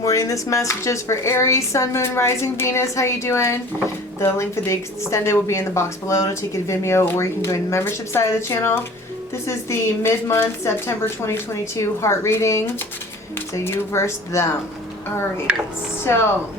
Morning, this message is for Aries, Sun, Moon, Rising, Venus. How you doing? The link for the extended will be in the box below to take a Vimeo, or you can join the membership side of the channel. This is the mid-month September 2022 heart reading. So you versus them. Alright, so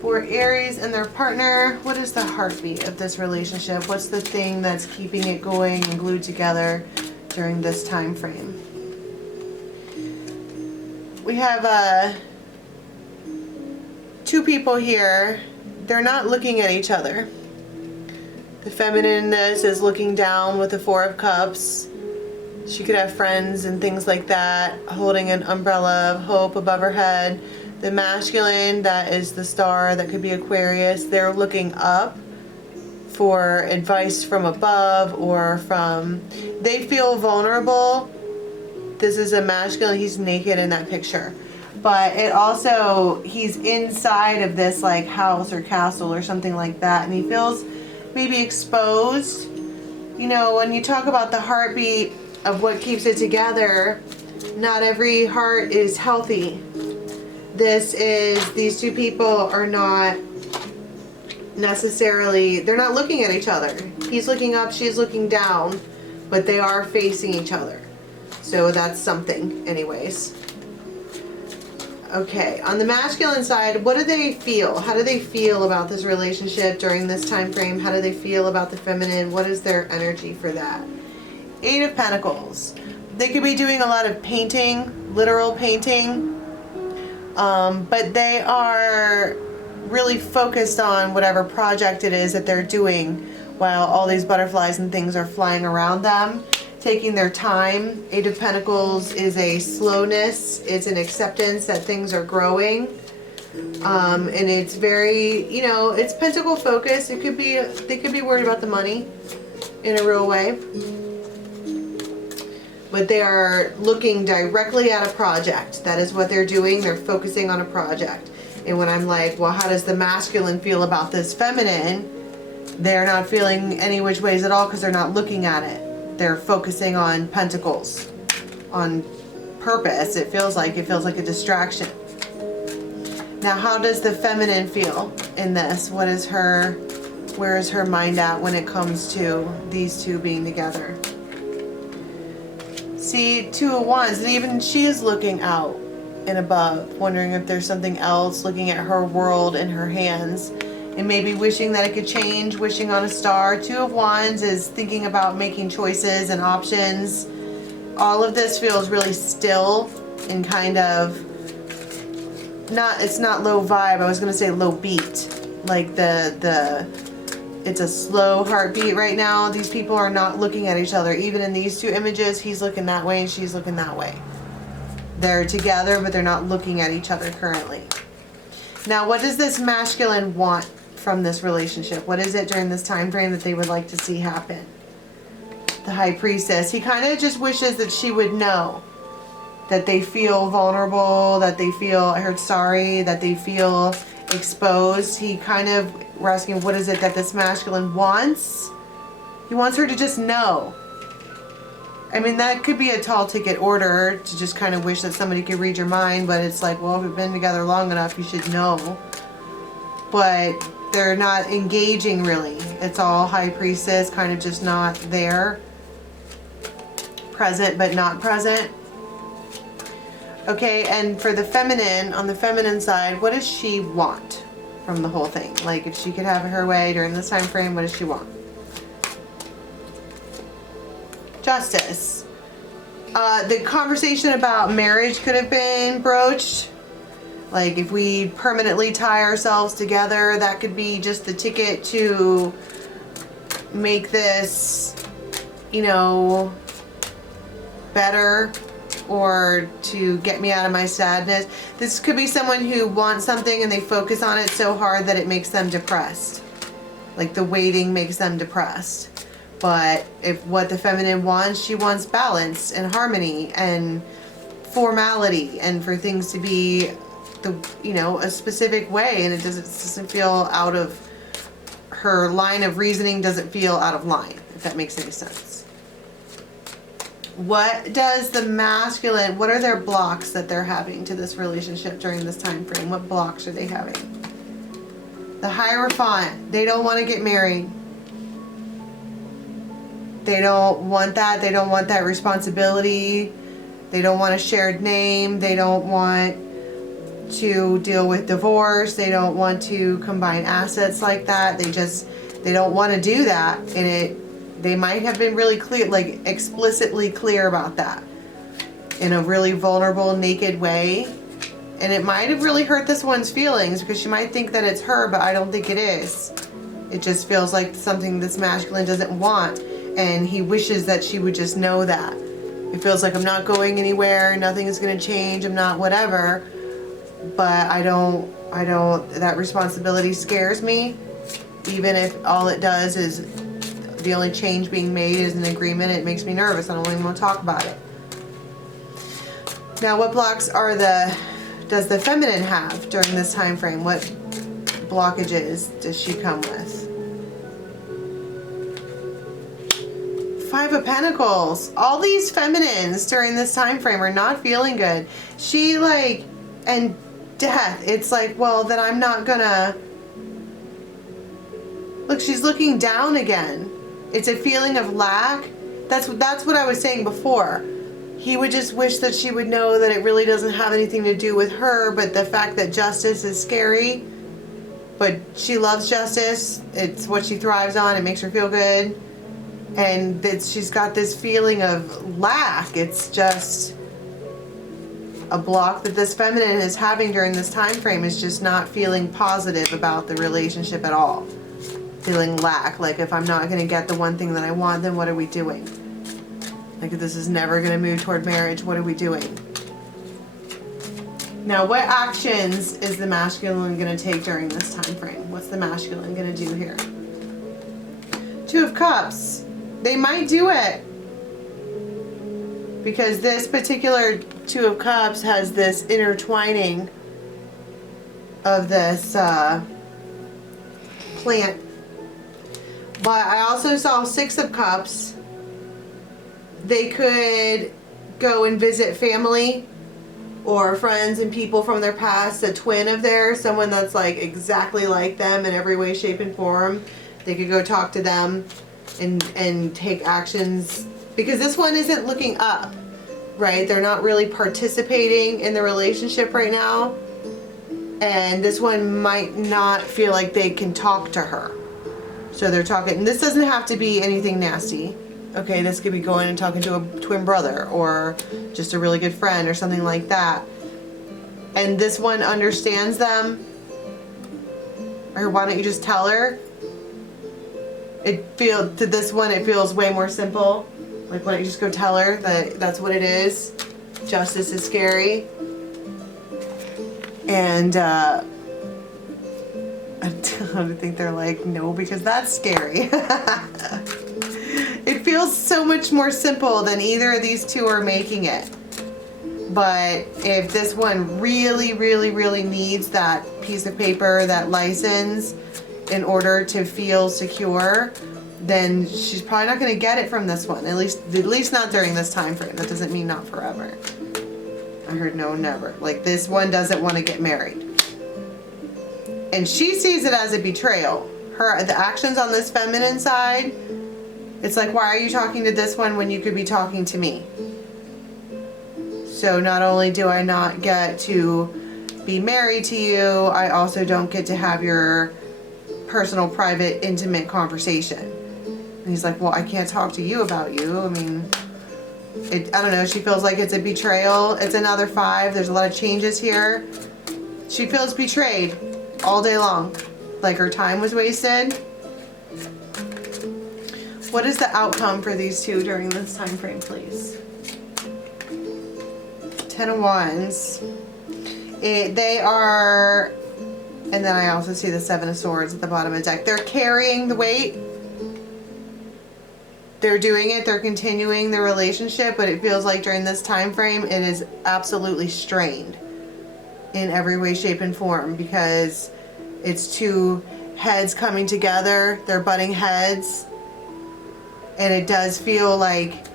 for Aries and their partner, what is the heartbeat of this relationship? What's the thing that's keeping it going and glued together during this time frame? We have two people here. They're not looking at each other. The feminineness is looking down with the Four of Cups. She could have friends and things like that, holding an umbrella of hope above her head. The masculine, that is the star, that could be Aquarius. They're looking up for advice from above or from... They feel vulnerable. This is a masculine. He's naked in that picture. But it also, he's inside of this like house or castle or something like that. And he feels maybe exposed. You know, when you talk about the heartbeat of what keeps it together, not every heart is healthy. These two people are not necessarily, they're not looking at each other. He's looking up, she's looking down, but they are facing each other. So that's something anyways. Okay, on the masculine side, what do they feel? How do they feel about this relationship during this time frame? How do they feel about the feminine? What is their energy for that? Eight of Pentacles. They could be doing a lot of painting, literal painting, but they are really focused on whatever project it is that they're doing while all these butterflies and things are flying around them. Taking their time. Eight of Pentacles is a slowness. It's an acceptance that things are growing. And it's very, you know, it's pentacle focused. It could be, they could be worried about the money in a real way. But they are looking directly at a project. That is what they're doing. They're focusing on a project. And when I'm like, well, how does the masculine feel about this feminine? They're not feeling any which ways at all because they're not looking at it. They're focusing on pentacles on purpose. It feels like a distraction. Now, how does the feminine feel in this? Where is her mind at when it comes to these two being together? See, Two of Wands, and even she is looking out and above, wondering if there's something else, looking at her world in her hands. And maybe wishing that it could change, wishing on a star. Two of Wands is thinking about making choices and options. All of this feels really still and kind of it's not low vibe. I was going to say low beat. Like it's a slow heartbeat right now. These people are not looking at each other. Even in these two images, he's looking that way and she's looking that way. They're together, but they're not looking at each other currently. Now, what does this masculine want from this relationship? What is it during this time frame that they would like to see happen? The High Priestess. He kind of just wishes that she would know that they feel vulnerable, that they feel, I heard sorry, that they feel exposed. He kind of, we're asking, what is it that this masculine wants? He wants her to just know. I mean, that could be a tall ticket order to just kind of wish that somebody could read your mind, but it's like, well, if we've been together long enough, you should know. But they're not engaging really. It's all High Priestess, kind of just not there. Present, but not present. Okay, and for the feminine, on the feminine side, what does she want from the whole thing? Like, if she could have her way during this time frame, what does she want? Justice. The conversation about marriage could have been broached. Like, if we permanently tie ourselves together, that could be just the ticket to make this, you know, better, or to get me out of my sadness. This could be someone who wants something and they focus on it so hard that it makes them depressed. Like, the waiting makes them depressed. But if what the feminine wants, she wants balance and harmony and formality, and for things to be a specific way, and it doesn't feel out of her line of reasoning, doesn't feel out of line, if that makes any sense. What does the masculine, what are their blocks that they're having to this relationship during this time frame? What blocks are they having? The Hierophant, they don't want to get married. They don't want that. They don't want that responsibility. They don't want a shared name. They don't want to deal with divorce. They don't want to combine assets like that. They don't want to do that. And they might have been really clear, like explicitly clear about that in a really vulnerable, naked way. And it might have really hurt this one's feelings because she might think that it's her, but I don't think it is. It just feels like something this masculine doesn't want. And he wishes that she would just know that. It feels like I'm not going anywhere. Nothing is going to change. I'm not whatever. But I don't, that responsibility scares me. Even if all it does is the only change being made is an agreement, it makes me nervous. I don't even want to talk about it. Now, what blocks does the feminine have during this time frame? What blockages does she come with? Five of Pentacles. All these feminines during this time frame are not feeling good. And death. It's like, well, then I'm not gonna. Look, she's looking down again. It's a feeling of lack. That's what I was saying before. He would just wish that she would know that it really doesn't have anything to do with her, but the fact that justice is scary. But she loves justice. It's what she thrives on. It makes her feel good. And that she's got this feeling of lack. It's just a block that this feminine is having during this time frame, is just not feeling positive about the relationship at all. Feeling lack. Like, if I'm not going to get the one thing that I want, then what are we doing? Like, if this is never going to move toward marriage, what are we doing? Now, what actions is the masculine going to take during this time frame? What's the masculine going to do here? Two of Cups. They might do it. Because this particular Two of Cups has this intertwining of this plant. But I also saw Six of Cups. They could go and visit family or friends and people from their past, a twin of theirs, someone that's like exactly like them in every way, shape, and form. They could go talk to them and take actions, because this one isn't looking up, right? They're not really participating in the relationship right now. And this one might not feel like they can talk to her. So they're talking, and this doesn't have to be anything nasty. Okay, this could be going and talking to a twin brother or just a really good friend or something like that. And this one understands them. Or why don't you just tell her? To this one, it feels way more simple. Like, why don't you just go tell her that that's what it is? Justice is scary. And I don't think they're like, no, because that's scary. It feels so much more simple than either of these two are making it. But if this one really, really, really needs that piece of paper, that license, in order to feel secure, then she's probably not going to get it from this one. At least not during this time frame. That doesn't mean not forever. I heard no, never. Like, this one doesn't want to get married. And she sees it as a betrayal. The actions on this feminine side, it's like, why are you talking to this one when you could be talking to me? So not only do I not get to be married to you, I also don't get to have your personal, private, intimate conversation. And he's like, well, I can't talk to you about you. I mean, I don't know. She feels like it's a betrayal. It's another 5. There's a lot of changes here. She feels betrayed all day long. Like her time was wasted. What is the outcome for these two during this time frame, please? 10 of Wands. They are, and then I also see the 7 of Swords at the bottom of the deck. They're carrying the weight. They're doing it. They're continuing the relationship, but it feels like during this time frame, it is absolutely strained in every way, shape, and form, because it's two heads coming together. They're butting heads. And it does feel like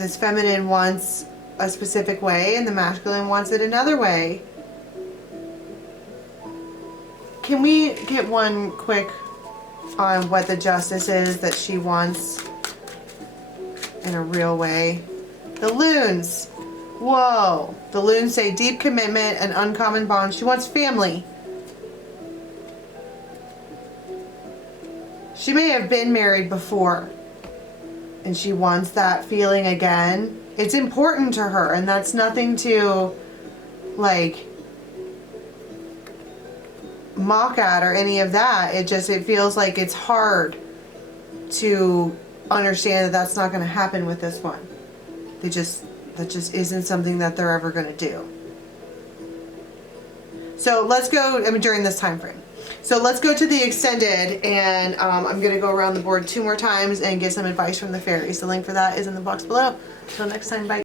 this feminine wants a specific way and the masculine wants it another way. Can we get one quick on what the justice is that she wants in a real way? The loons. Whoa. The loons say deep commitment and uncommon bond. She wants family. She may have been married before and she wants that feeling again. It's important to her, and that's nothing to like mock at or any of that. It feels like it's hard to understand that that's not going to happen with this one. That just isn't something that they're ever going to do. So let's go, during this time frame. So let's go to the extended, and I'm going to go around the board 2 more times and get some advice from the fairies. The link for that is in the box below. Until next time, bye.